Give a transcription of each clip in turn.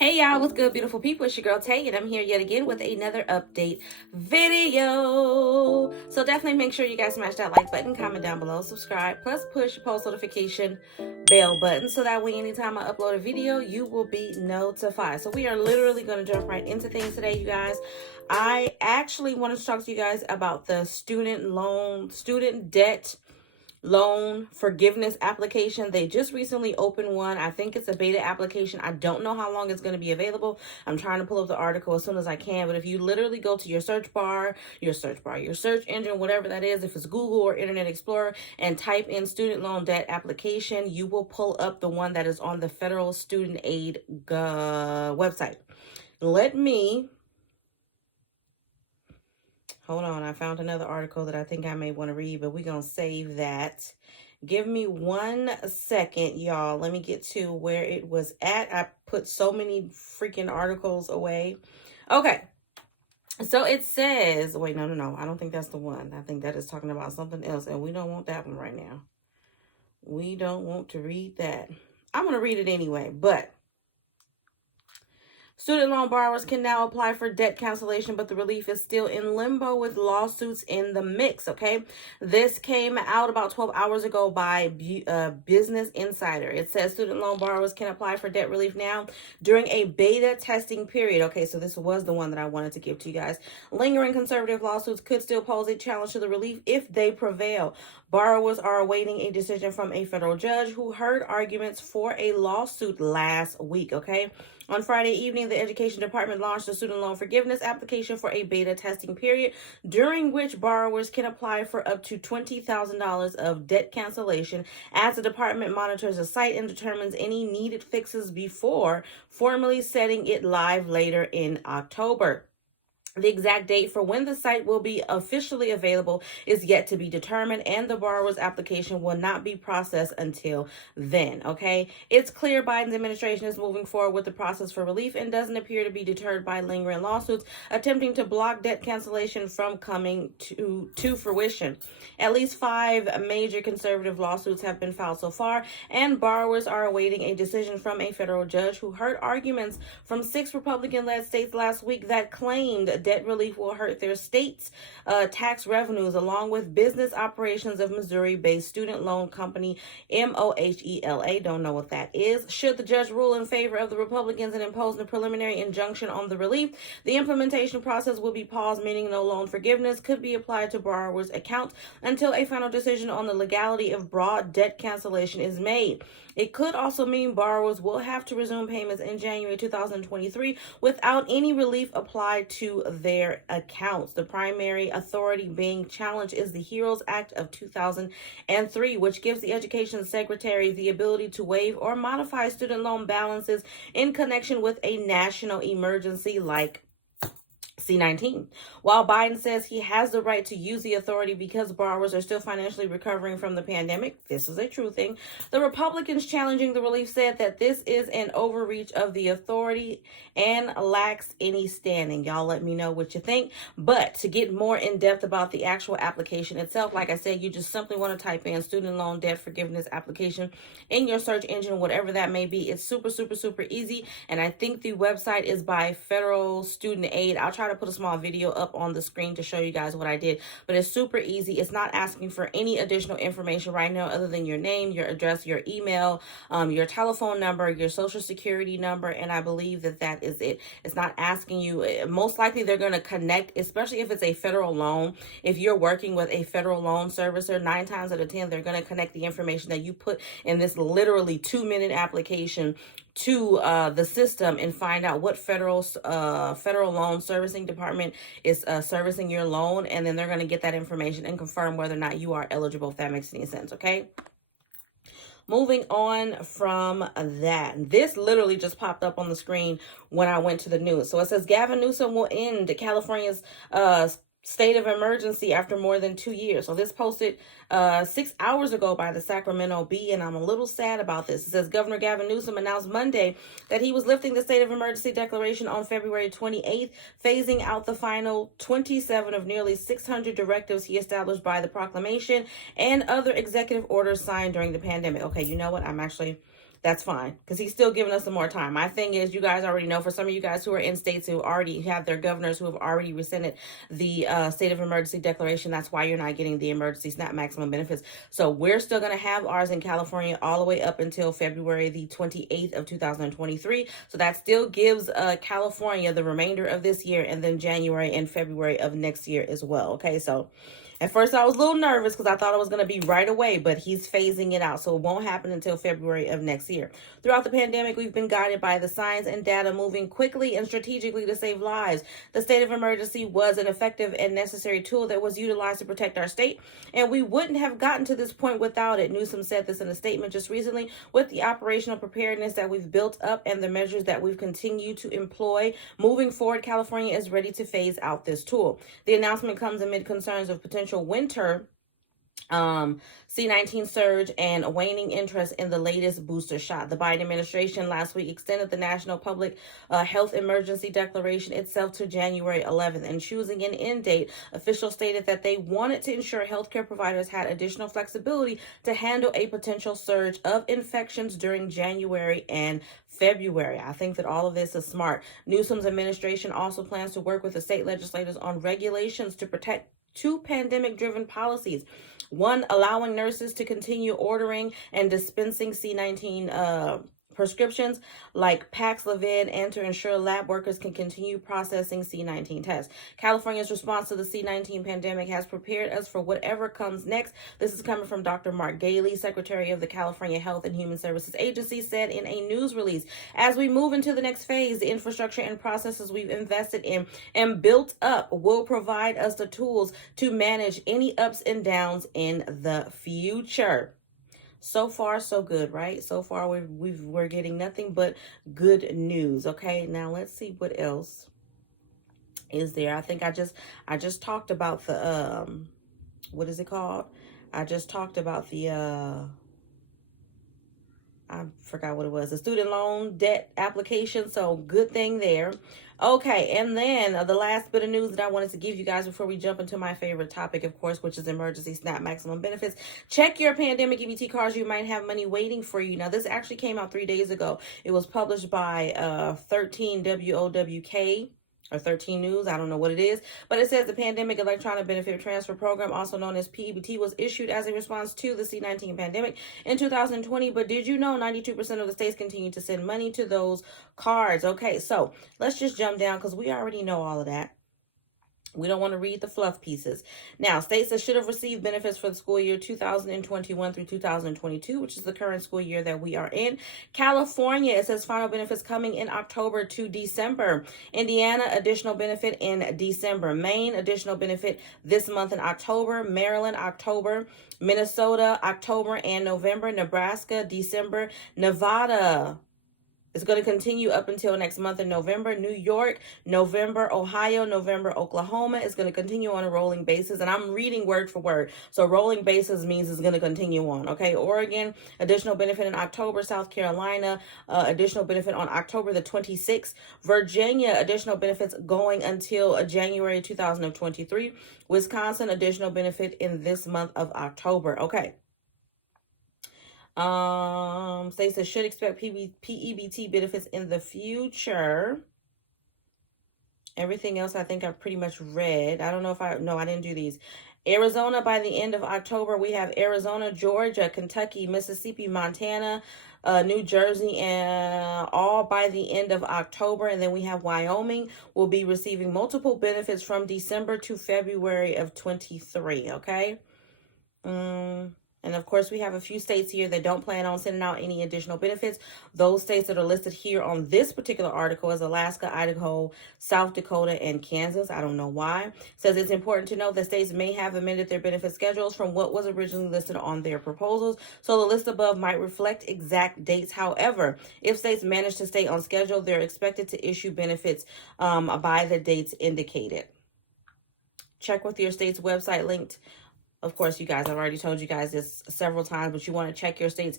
Hey y'all, what's good, beautiful people? It's your girl Tay, and I'm here yet again with another update video. So definitely make sure you guys smash that like button, comment down below, subscribe, plus push the post notification bell button so that way anytime I upload a video, you will be notified. So we are literally going to jump right into things today, you guys. I actually wanted to talk to you guys about the student debt loan forgiveness application. They just recently opened one. I think it's a beta application. I don't know how long it's going to be available. I'm trying to pull up the article as soon as I can, but if you literally go to your search engine, whatever that is, if it's Google or Internet Explorer, and type in student loan debt application, you will pull up the one that is on the federal student aid website. Hold on, I found another article that I think I may want to read, but we're going to save that. Give me 1 second, y'all. Let me get to where it was at. I put so many freaking articles away. Okay. So it says, wait, no. I don't think that's the one. I think that is talking about something else, and we don't want that one right now. We don't want to read that. I'm going to read it anyway, but student loan borrowers can now apply for debt cancellation, but the relief is still in limbo with lawsuits in the mix, okay? This came out about 12 hours ago by Business Insider. It says student loan borrowers can apply for debt relief now during a beta testing period. Okay, so this was the one that I wanted to give to you guys. Lingering conservative lawsuits could still pose a challenge to the relief if they prevail. Borrowers are awaiting a decision from a federal judge who heard arguments for a lawsuit last week, okay? On Friday evening, the Education Department launched a student loan forgiveness application for a beta testing period, during which borrowers can apply for up to $20,000 of debt cancellation as the department monitors the site and determines any needed fixes before formally setting it live later in October. The exact date for when the site will be officially available is yet to be determined, and the borrower's application will not be processed until then, okay? It's clear Biden's administration is moving forward with the process for relief and doesn't appear to be deterred by lingering lawsuits attempting to block debt cancellation from coming to fruition. At least 5 major conservative lawsuits have been filed so far, and borrowers are awaiting a decision from a federal judge who heard arguments from 6 Republican-led states last week that claimed debt relief will hurt their state's tax revenues, along with business operations of Missouri-based student loan company MOHELA. Don't know what that is. Should the judge rule in favor of the Republicans and impose a preliminary injunction on the relief, the implementation process will be paused, meaning no loan forgiveness could be applied to borrowers' accounts until a final decision on the legality of broad debt cancellation is made. It could also mean borrowers will have to resume payments in January 2023 without any relief applied to their accounts. The primary authority being challenged is the HEROES Act of 2003, which gives the Education Secretary the ability to waive or modify student loan balances in connection with a national emergency like C-19. While Biden says he has the right to use the authority because borrowers are still financially recovering from the pandemic, this is a true thing, the Republicans challenging the relief said that this is an overreach of the authority and lacks any standing. Y'all let me know what you think. But to get more in depth about the actual application itself, like I said, you just simply want to type in student loan debt forgiveness application in your search engine, whatever that may be. It's super easy. And I think the website is by Federal Student Aid. I'll try to put a small video up on the screen to show you guys what I did, but it's super easy. It's not asking for any additional information right now other than your name, your address, your email, your telephone number, your social security number, and I believe that is it. It's not asking you. Most likely they're going to connect, especially if it's a federal loan. If you're working with a federal loan servicer, 9 times out of 10 they're going to connect the information that you put in this literally 2-minute application to the system and find out what federal loan servicing department is servicing your loan, and then they're going to get that information and confirm whether or not you are eligible, if that makes any sense, okay? Moving on from that, this literally just popped up on the screen when I went to the news. So it says Gavin Newsom will end California's state of emergency after more than 2 years. So this posted 6 hours ago by the Sacramento Bee, and I'm a little sad about this. It says Governor Gavin Newsom announced Monday that he was lifting the state of emergency declaration on February 28th, phasing out the final 27 of nearly 600 directives he established by the proclamation and other executive orders signed during the pandemic. Okay, you know what? I'm actually that's fine, because he's still giving us some more time. My thing is, you guys already know, for some of you guys who are in states who already have their governors who have already rescinded the state of emergency declaration, that's why you're not getting the emergency SNAP maximum benefits. So we're still going to have ours in California all the way up until February the 28th of 2023. So that still gives California the remainder of this year, and then January and February of next year as well. Okay, so at first, I was a little nervous because I thought it was going to be right away, but he's phasing it out, so it won't happen until February of next year. Throughout the pandemic, we've been guided by the science and data, moving quickly and strategically to save lives. The state of emergency was an effective and necessary tool that was utilized to protect our state, and we wouldn't have gotten to this point without it. Newsom said this in a statement just recently. With the operational preparedness that we've built up and the measures that we've continued to employ, moving forward, California is ready to phase out this tool. The announcement comes amid concerns of potential winter C-19 surge and waning interest in the latest booster shot. The Biden administration last week extended the national public health emergency declaration itself to January 11th, and choosing an end date, officials stated that they wanted to ensure healthcare providers had additional flexibility to handle a potential surge of infections during January and February. I think that all of this is smart. Newsom's administration also plans to work with the state legislators on regulations to protect two pandemic-driven policies. One, allowing nurses to continue ordering and dispensing C-19 prescriptions like Paxlovid, and to ensure lab workers can continue processing C-19 tests. California's response to the C-19 pandemic has prepared us for whatever comes next. This is coming from Dr. Mark Galey, Secretary of the California Health and Human Services Agency, said in a news release. As we move into the next phase, the infrastructure and processes we've invested in and built up will provide us the tools to manage any ups and downs in the future. So far, so good, right? So far, we're getting nothing but good news. Okay, now let's see what else is there. I think I just talked about the what is it called? I just talked about the I forgot what it was, the student loan debt application. So good thing there. Okay, and then the last bit of news that I wanted to give you guys before we jump into my favorite topic, of course, which is emergency SNAP maximum benefits. Check your pandemic EBT cards. You might have money waiting for you. Now, this actually came out 3 days ago. It was published by 13 WOWK. Or 13 News, I don't know what it is, but it says the Pandemic Electronic Benefit Transfer Program, also known as P-EBT, was issued as a response to the C-19 pandemic in 2020. But did you know 92% of the states continue to send money to those cards? Okay, so let's just jump down because we already know all of that. We don't want to read the fluff pieces. Now, states that should have received benefits for the school year 2021 through 2022, which is the current school year that we are in. California, it says final benefits coming in October to December. Indiana, additional benefit in December. Maine, additional benefit this month in October. Maryland, October. Minnesota, October and November. Nebraska, December. Nevada, it's going to continue up until next month in November. New York, November. Ohio, November. Oklahoma is going to continue on a rolling basis. And I'm reading word for word. So rolling basis means it's going to continue on. Okay. Oregon, additional benefit in October. South Carolina, additional benefit on October the 26th. Virginia, additional benefits going until January 2023. Wisconsin, additional benefit in this month of October. Okay. States that should expect P-EBT benefits in the future. Everything else I think I've pretty much read. I don't know if I didn't do these. Arizona, by the end of October, we have Arizona, Georgia, Kentucky, Mississippi, Montana, New Jersey, and all by the end of October. And then we have Wyoming will be receiving multiple benefits from December to February of 23. Okay. And of course, we have a few states here that don't plan on sending out any additional benefits. Those states that are listed here on this particular article is Alaska, Idaho, South Dakota, and Kansas. I don't know why. It says it's important to note that states may have amended their benefit schedules from what was originally listed on their proposals. So the list above might reflect exact dates. However, if states manage to stay on schedule, they're expected to issue benefits by the dates indicated. Check with your state's website linked Of course, you guys, I've already told you guys this several times, but you want to check your state's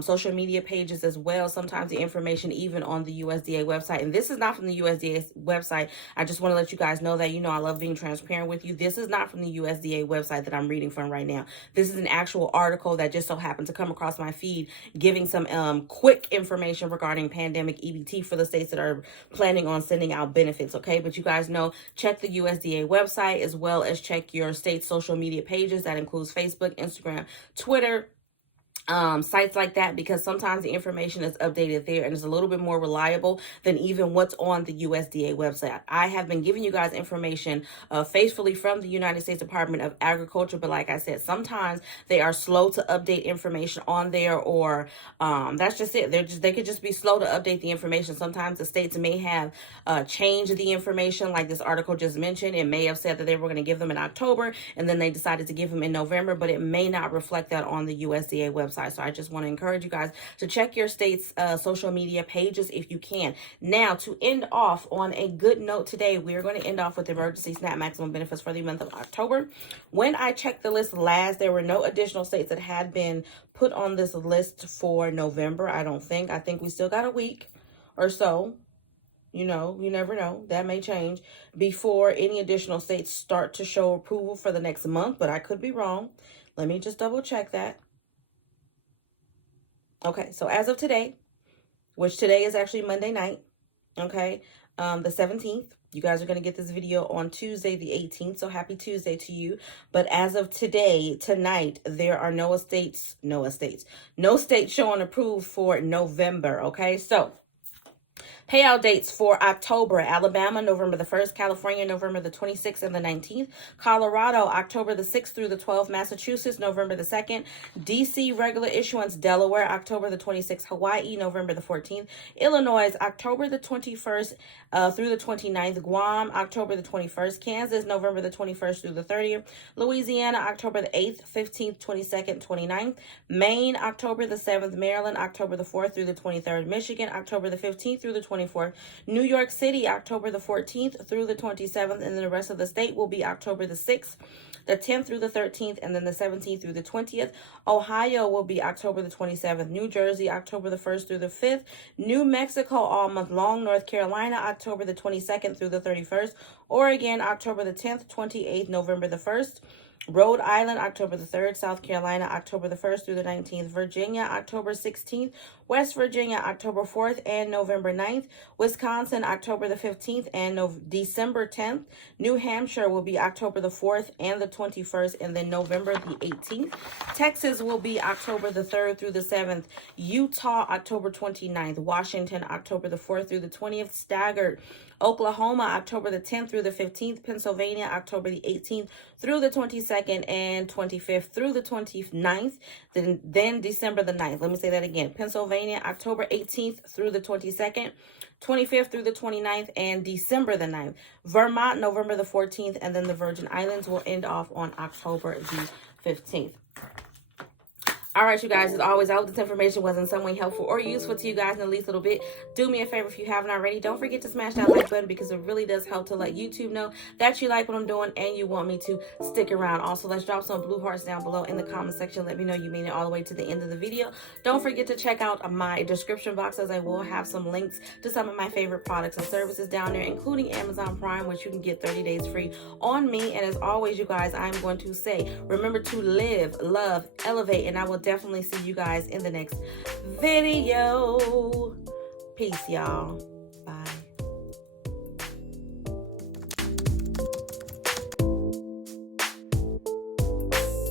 social media pages as well. Sometimes the information even on the USDA website, and this is not from the USDA website. I just want to let you guys know that, I love being transparent with you. This is not from the USDA website that I'm reading from right now. This is an actual article that just so happened to come across my feed, giving some quick information regarding pandemic EBT for the states that are planning on sending out benefits, okay? But you guys know, check the USDA website as well as check your state's social media pages. That includes Facebook, Instagram, Twitter, sites like that, because sometimes the information is updated there and is a little bit more reliable than even what's on the USDA website. I have been giving you guys information faithfully from the United States Department of Agriculture, but like I said, sometimes they are slow to update information on there, or that's just it. They could just be slow to update the information. Sometimes the states may have changed the information, like this article just mentioned. It may have said that they were going to give them in October, and then they decided to give them in November, but it may not reflect that on the USDA website. So I just want to encourage you guys to check your state's social media pages if you can. Now, to end off on a good note today, we're going to end off with emergency SNAP maximum benefits for the month of October. When I checked the list last, there were no additional states that had been put on this list for November, I don't think. I think we still got a week or so. You never know. That may change before any additional states start to show approval for the next month, but I could be wrong. Let me just double check that. Okay, so as of today, which today is actually Monday night, okay, the 17th, you guys are going to get this video on Tuesday, the 18th, so happy Tuesday to you. But as of today, tonight, there are no states showing approved for November, okay? So payout dates for October: Alabama, November the 1st, California, November the 26th and the 19th, Colorado, October the 6th through the 12th, Massachusetts, November the 2nd, DC, regular issuance, Delaware, October the 26th, Hawaii, November the 14th, Illinois, October the 21st through the 29th, Guam, October the 21st, Kansas, November the 21st through the 30th, Louisiana, October the 8th, 15th, 22nd, 29th, Maine, October the 7th, Maryland, October the 4th through the 23rd, Michigan, October the 15th through the 24th, New York City, October the 14th through the 27th, and then the rest of the state will be October the 6th, the 10th through the 13th, and then the 17th through the 20th. Ohio will be October the 27th, New Jersey, October the 1st through the 5th, New Mexico all month long, North Carolina, October the 22nd through the 31st, Oregon, October the 10th, 28th, November the 1st, Rhode Island, October the 3rd, South Carolina, October the 1st through the 19th, Virginia, October 16th, West Virginia, October 4th and November 9th, Wisconsin, October the 15th and December 10th, New Hampshire will be October the 4th and the 21st, and then November the 18th, Texas will be October the 3rd through the 7th, Utah, October 29th, Washington, October the 4th through the 20th, staggered, Oklahoma, October the 10th through the 15th, Pennsylvania, October the 18th through the 22nd and 25th through the 29th, then December the 9th. Let me say that again. Pennsylvania, October 18th through the 22nd, 25th through the 29th, and December the 9th. Vermont, November the 14th, and then the Virgin Islands will end off on October the 15th. All right, you guys, as always, I hope this information was in some way helpful or useful to you guys in the least little bit. Do me a favor if you haven't already. Don't forget to smash that like button, because it really does help to let YouTube know that you like what I'm doing and you want me to stick around. Also, let's drop some blue hearts down below in the comment section. Let me know you made it all the way to the end of the video. Don't forget to check out my description box, as I will have some links to some of my favorite products and services down there, including Amazon Prime, which you can get 30 days free on me. And as always, you guys, I'm going to say, remember to live, love, elevate, and I will definitely see you guys in the next video. Peace, y'all.